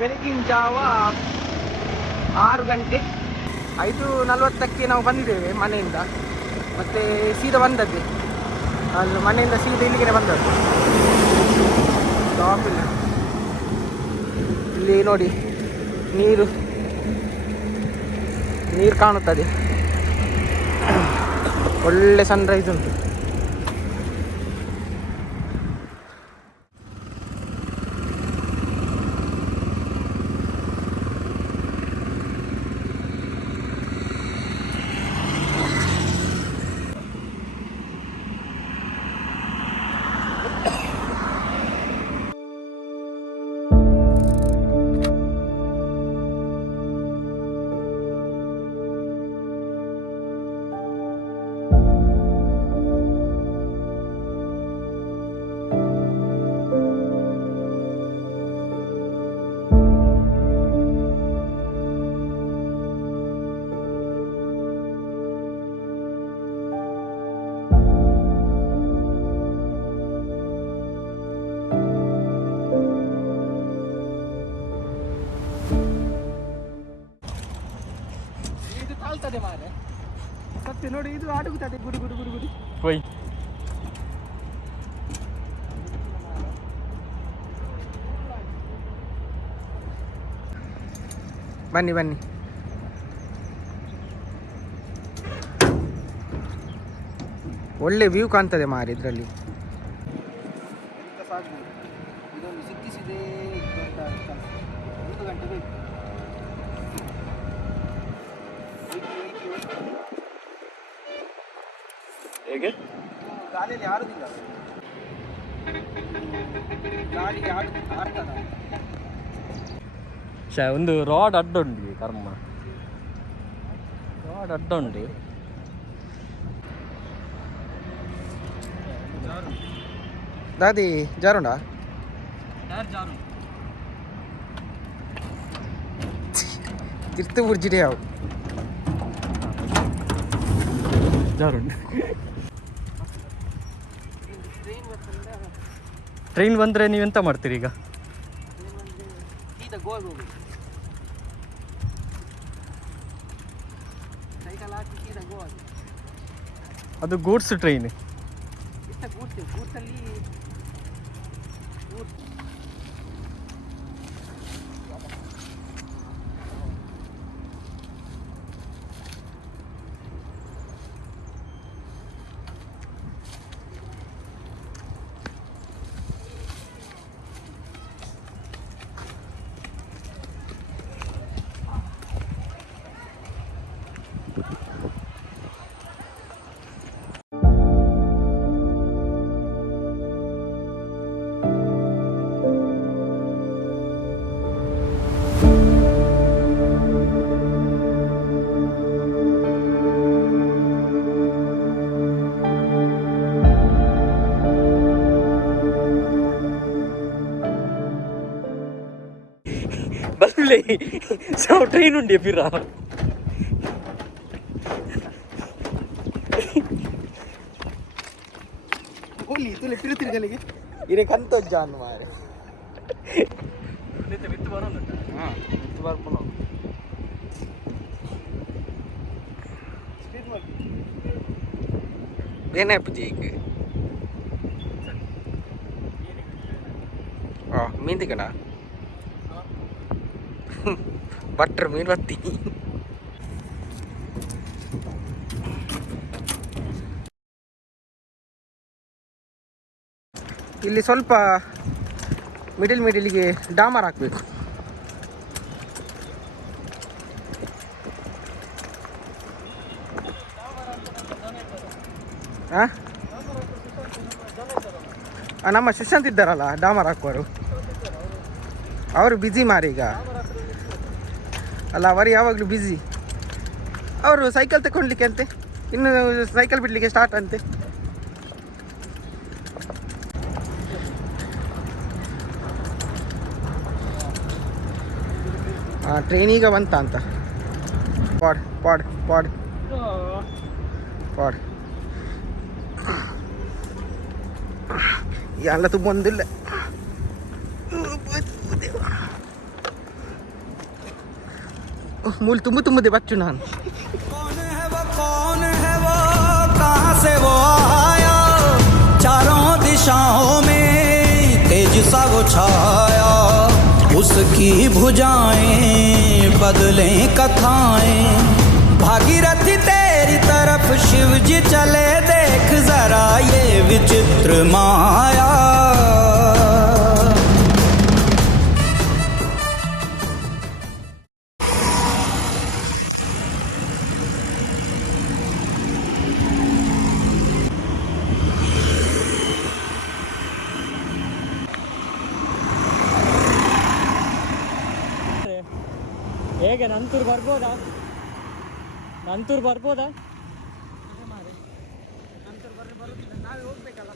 ಬೆಳಗಿನ ಜಾವ 6 ಗಂಟೆ 5:40ಕ್ಕೆ ನಾವು ಬಂದಿದ್ದೇವೆ ಮನೆಯಿಂದ. ಮತ್ತು ಸೀದಾ ಬಂದದ್ದೇ ಅಲ್ಲಿ ಮನೆಯಿಂದ ಸೀದಾ ಇಲ್ಲಿಗೆ ಬಂದದ್ದು. ಸ್ಟಾಪ್ ಇಲ್ಲ. ಇಲ್ಲಿ ನೋಡಿ ನೀರು ಕಾಣುತ್ತದೆ. ಒಳ್ಳೆ ಸನ್ರೈಸ್ ಉಂಟು. ಮಾರೆ ಸತ್ಯ ನೋಡಿ, ಇದು ಅಡುಗುತ್ತದೆ ಗುಡಿ ಗುಡಿ ಗುಡಿ ಗುಡಿ. ಬನ್ನಿ ಬನ್ನಿ. ಒಳ್ಳೆ ವ್ಯೂ ಕಾಣ್ತದೆ ಮಾರಿ ಇದರಲ್ಲಿ. ಇದೊಂದು ಸಿಕ್ಕಿಸಿದೆ 1 ಗಂಟೆ ಬೇಕು. ಹೇಗೆ ಗಾಳಿಯಲ್ಲಿ ಆಡುದಿಲ್ಲ, ಗಾಳಿಗೆ ಆಡ್ತದ. ಒಂದು ರಾಡ್ ಅಡ್ಡುಂಡು ಕರ್ಮ, ರಾಡ್ ಅಡ್ಡುಂಡು. ದಾದಿ ಜಾರುಂಡ ತಿರ್ತು ಬುರ್ಜಿಡೆ ಅವು ಜಾರುಂಡು. ಟ್ರೈನ್ ಬಂದರೆ ನೀವೆಂತ ಮಾಡ್ತೀರಿ ಈಗ? ಅದು ಗೂಡ್ಸ್ ಟ್ರೈನ್. ಬಲ್ಲೆ ಟ್ರೈನ್ ಉಂಡೆ ಪಿರ ಓಲಿ ತುಲೆ ಪಿರು ತಿರುಗಲಿಗೆ ಇರೆ ಕಂತೊಜ್ಜ ಅನ್ನು ಮಾರೆ ಬಿತ್ತು ಬರೋಣ. ಹಾಂ ಬಿತ್ತು ಬರ್ಪುಣ ಏನೇ ಪೂಜೆ ಈಗ ಮೀನ್ ತಿಕ್ಕಣ ಬಟ್ರ್ ಮೀನು ಬತ್ತಿ. ಇಲ್ಲಿ ಸ್ವಲ್ಪ ಮಿಡಿಲ್ಗೆ ಡಾಮರ್ ಹಾಕಬೇಕು. ನಮ್ಮ ಸುಶಾಂತ್ ಇದ್ದಾರಲ್ಲ ಡಾಮರ್ ಹಾಕುವರು, ಅವರು ಬ್ಯುಸಿ ಮಾರೀಗ ಅಲ್ಲ, ಅವರು ಯಾವಾಗಲೂ ಬ್ಯುಸಿ. ಅವರು ಸೈಕಲ್ ತಗೊಳ್ಲಿಕ್ಕೆ ಅಂತೆ, ಇನ್ನು ಸೈಕಲ್ ಬಿಡಲಿಕ್ಕೆ ಸ್ಟಾರ್ಟ್ ಅಂತೆ. ಟ್ರೈನ್ ಈಗ ಬಂತ ಅಂತ. ಪಾಡ್ ಪಾಡ್ ಪಾಡ್ ಪಾಡ್ ಎಲ್ಲ ತುಂಬ ಒಂದಿಲ್ಲ. ಮೂಲ್ ತುಂಬದೆ ಬಚ್ಚು ನಾನು. कौन है वो कहाँ से वो आया, चारों दिशाओं में तेज सा वो छाया, उसकी भुजाएं बदलें कथाएं, भागीरथी तेरी तरफ शिव जी चले, देख जरा ये विचित्र माया. ಹೇಗೆ ನಂತೂರು ಬರ್ಬೋದಾ? ನಂತೂರು ಬರ್ಬೋದಾ? ನಾವೇ ಹೋಗ್ಬೇಕಲ್ಲ.